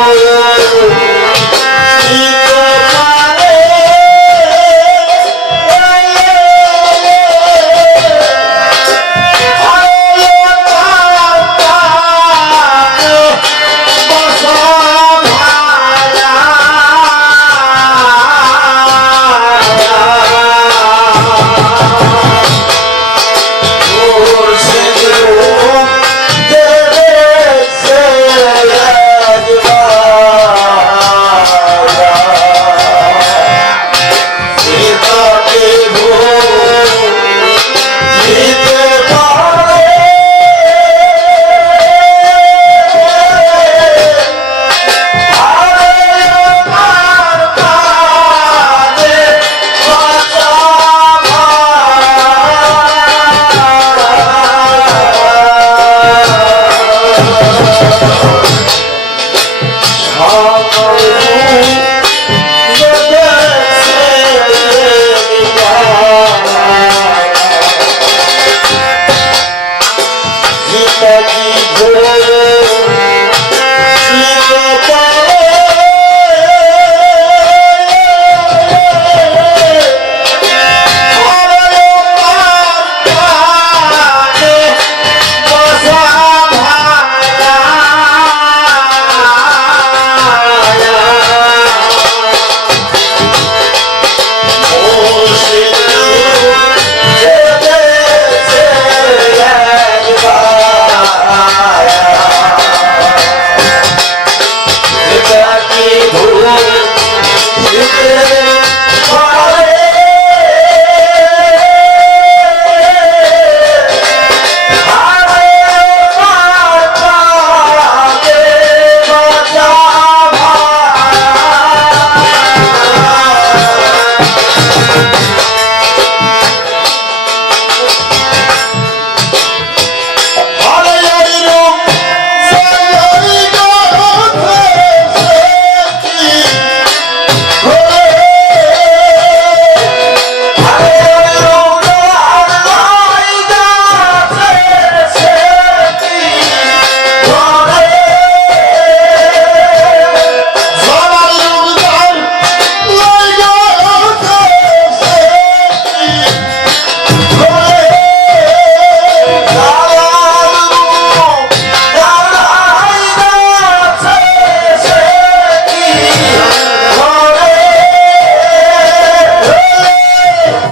Oh,